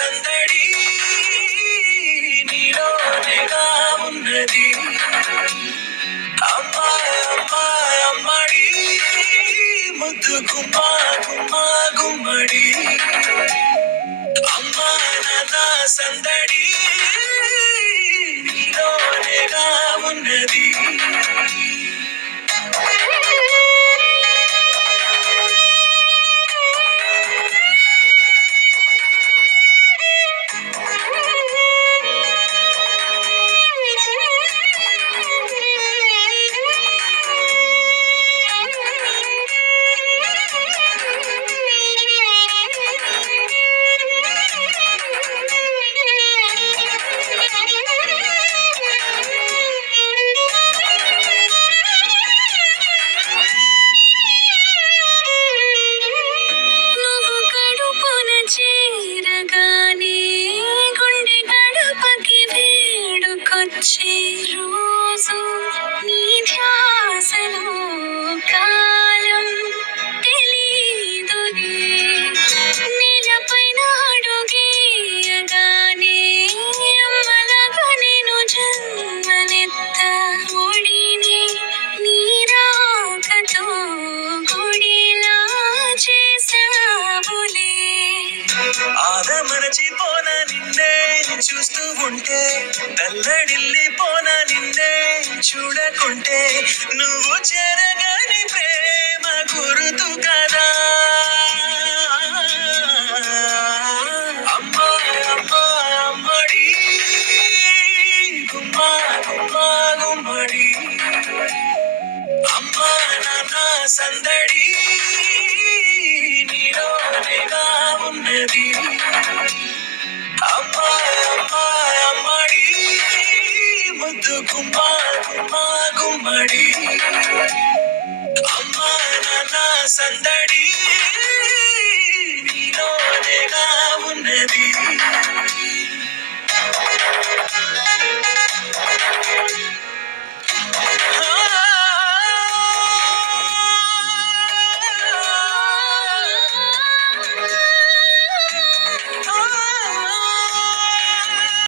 సందడి నీలోనేగా ఉన్నది అమ్మా అమ్మా అమ్మడి ముద్దు ఆదమరచిపోన నిన్నే చూస్తూ ఉంటే తల్లడిల్లిపోన నిన్నే చూడకుంటే నువ్వు చెరగని ప్రేమ గురుతు కదా. అమ్మా అమ్మా అమ్మడి గుమ్మా గుమ్మా గుమ్మడి. అమ్మా నాన్న సందడి నీలోనేగా ఉన్నది. సందడి. అమ్మా నాన్న సందడి. నీలోనేగా ఉన్నది.